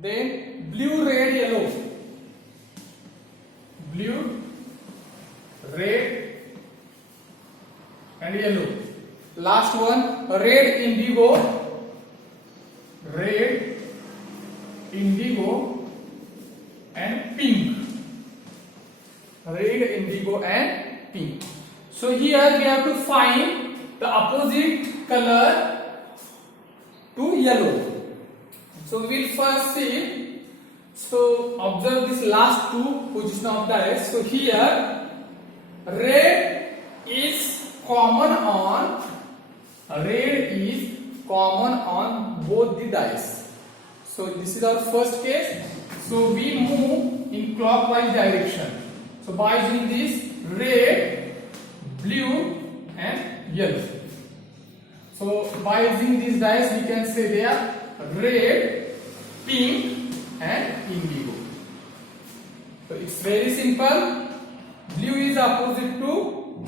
then blue, red, yellow, blue, red and yellow. Last one, red, indigo, red, indigo and pink. Red, indigo and pink. So here we have to find the opposite color to yellow. So we will first see. So observe this last two position of dice. So here red is common on both the dice. So this is our first case. So we move in clockwise direction. So by using this red, blue and yellow. So by using these dice we can say they are red, pink and indigo. So it's very simple. Blue is opposite to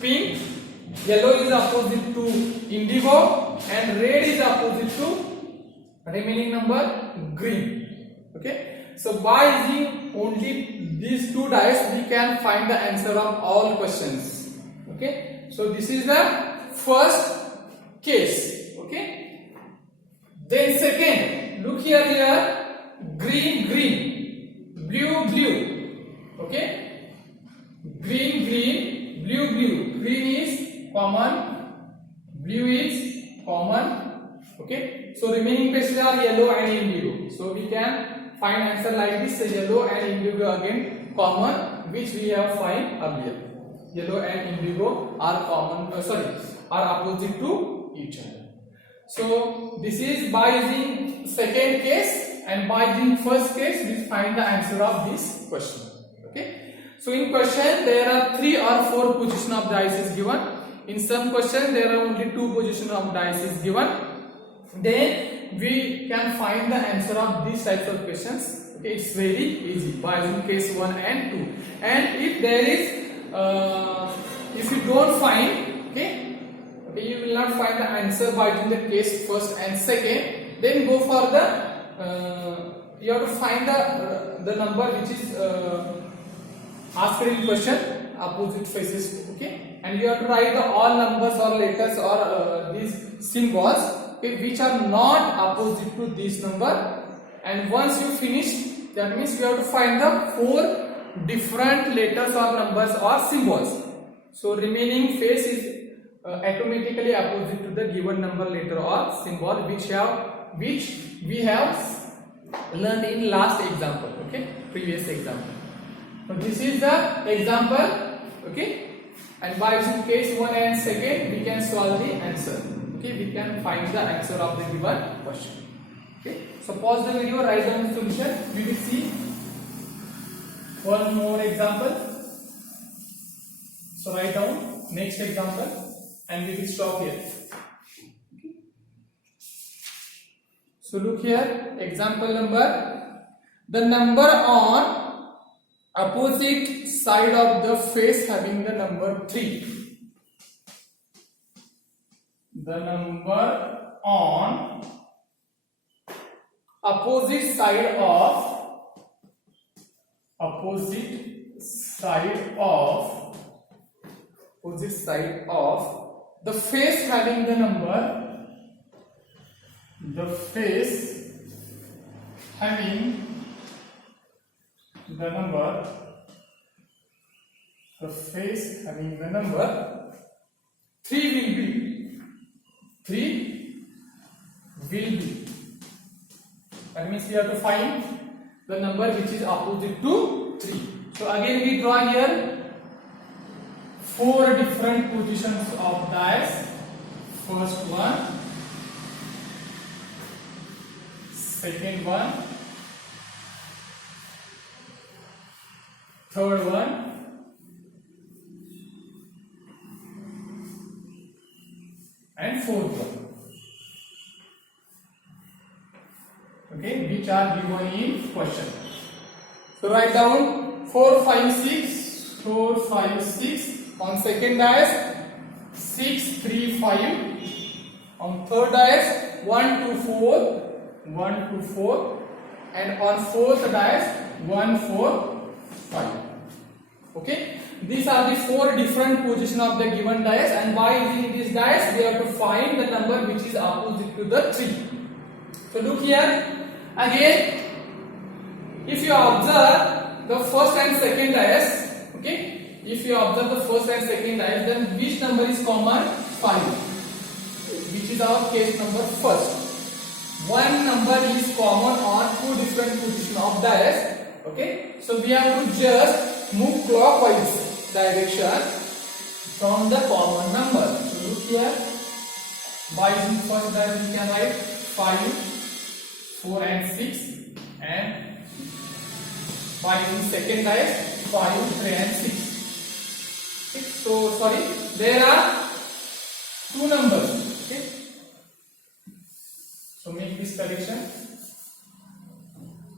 pink, yellow is opposite to indigo and red is opposite to remaining number green. Okay. So by using only these two dice we can find the answer of all questions. Okay. So this is the first case. Okay. Then second, look here, green, blue. Okay. Green, blue. Green is common, blue is common. Okay. So remaining pieces are yellow and indigo. So we can find answer like this. So yellow and indigo again common, which we have find earlier. Yellow and indigo are common. Are opposite to each other. So this is by using second case, and by using first case we find the answer of this question. Okay. So in question there are 3 or 4 position of dice is given. In some question there are only 2 position of dice is given. Then we can find the answer of these types of questions. Okay, it's very easy by using case 1 and 2. And if there is, if you don't find, okay, you will not find the answer by using the case first and second. Then go for the, you have to find the number which is asked in question, opposite faces. Okay, and you have to write the all numbers or letters or these symbols. Okay, which are not opposite to this number, and once you finish, that means you have to find the 4 different letters or numbers or symbols. So remaining face is automatically opposite to the given number, letter or symbol which we have learned in last example. Okay, previous example. So this is the example. Okay, and by using case 1 and second we can solve the answer. Okay, we can find the answer of the given question. Okay, so pause the video, write down the solution. We will see one more example. So write down next example and we will stop here. Okay. So look here, example number, the number on opposite side of the face having the number 3. The number on opposite side of the face having the number, the face having the number 3 will be. 3 will be. That means we have to find the number which is opposite to 3. So again we draw here 4 different positions of dice. First one, second one, third one, and fourth one. Okay, which are given in question. So write down 4, 5, 6, 4, 5, 6 on second dice, 6, 3, 5 on third dice, 1, 2, 4, 1, 2, 4 and on fourth dice 1 4 5. Okay, these are the 4 different positions of the given dice, and by using these dice we have to find the number which is opposite to the 3. So look here again, if you observe the first and second dice, okay, if you observe the first and second dice, then which number is common? 5, which is our case number first. One number is common on 2 different positions of dice. Okay, so we have to just move clockwise direction from the common number. So look here, by using first dice we can write 5, 4 and 6, and by using second dice 5, 3 and 6. Okay, so sorry, there are 2 numbers. Okay, so make this correction.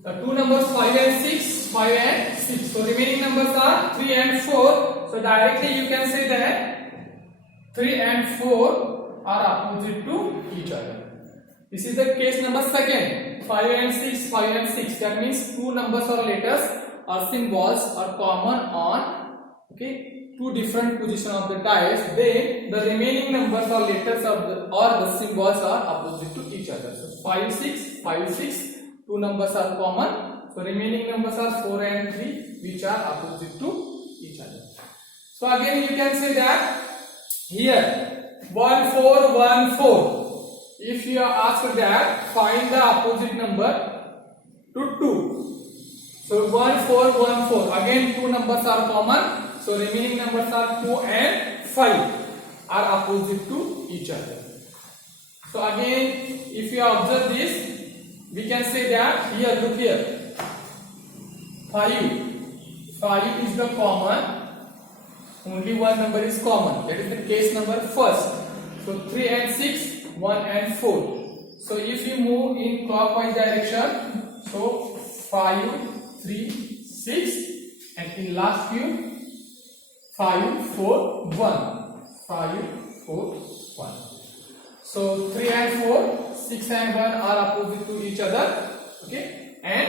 The 2 numbers 5 and 6, 5 and 6. So remaining numbers are 3 and 4. So directly you can say that 3 and 4 are opposite to each other. This is the case number second. 5 and 6, 5 and 6. That means 2 numbers or letters or symbols are common on, okay, 2 different positions of the dice. Then the remaining numbers or letters of the symbols are opposite to each other. So 5 6, 5 6. 2 numbers are common, so remaining numbers are 4 and 3, which are opposite to each other. So again you can say that here 1 4 1 4. If you are asked that find the opposite number to 2, so 1 4 1 4. Again 2 numbers are common, so remaining numbers are 2 and 5 are opposite to each other. So again, if you observe this, we can say that here, look here, 5 is the common, only one number is common, that is the case number first. So 3 and 6, 1 and 4. So if you move in clockwise direction, so 5 3 6, and in last few 5 4 1, 5 4 1. So 3 and 4, 6 and 1 are opposite to each other, okay, and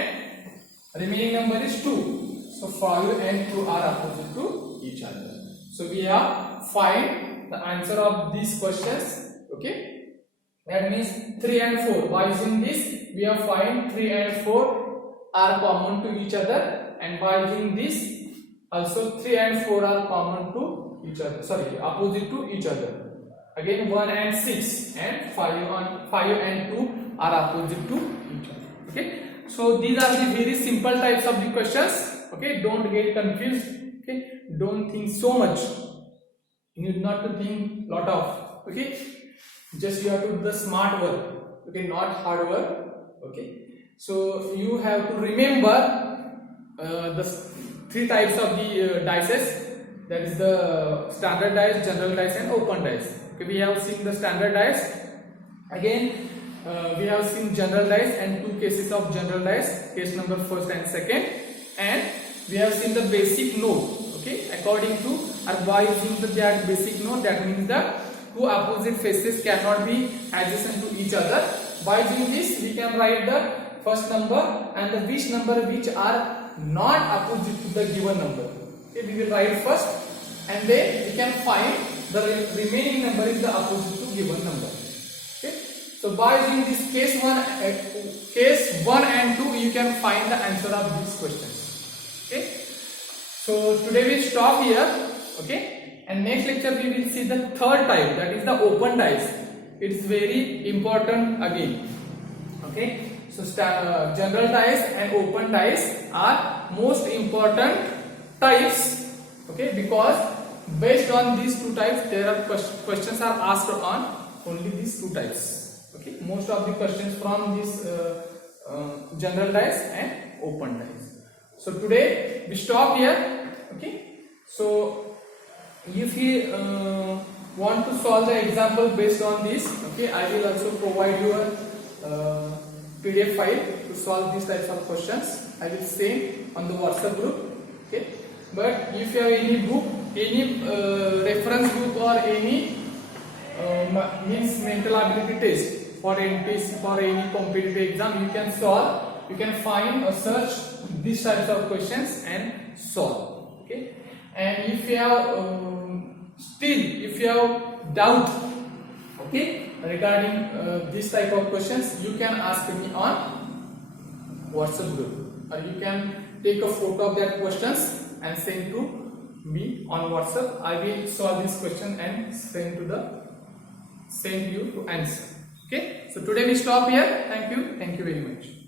remaining number is 2. So 5 and 2 are opposite to each other. So we have find the answer of these questions, okay. That means 3 and 4. By using this, we have find 3 and 4 are common to each other, and by using this, also 3 and 4 are common to each other. Sorry, opposite to each other. Again 1 and 6 and 5 and 2 are opposite to each other. Okay, so these are the very simple types of the questions. Okay, don't get confused. Okay, don't think so much. You need not to think lot of. Okay, just you have to do the smart work. Okay, not hard work. Okay, so you have to remember the 3 types of the dices. That is the standard dice, general dice, and open dice. Okay, we have seen the standard dice. Again, we have seen general dice and 2 cases of general dice, case number first and second, and we have seen the basic note. Okay, according to or by using that basic note, that means the 2 opposite faces cannot be adjacent to each other. By using this, we can write the first number and the which number which are not opposite to the given number. Okay, we will write first, and then we can find the remaining number is the opposite to given number. Okay, so by using this case 1 and 2, you can find the answer of these questions. Okay, so today we stop here. Okay, and next lecture we will see the third type, that is the open dice. It is very important again. Okay, so general dice and open dice are most important types. Okay, because based on these 2 types, there are questions are asked on only these 2 types. Okay, most of the questions from this general dice and open dice. So today we stop here. Okay, so if you want to solve the example based on this, okay, I will also provide you a PDF file to solve these types of questions. I will send on the WhatsApp group. Okay, but if you have any book, any reference book or any means mental ability test for NPSC, for any competitive exam, you can solve you can find or search these types of questions and solve. Okay, and if you have if you have doubt, okay, regarding this type of questions, you can ask me on WhatsApp group, or you can take a photo of that questions and send to me on WhatsApp. I will solve this question and send you to answer. Okay, so today we stop here. Thank you very much.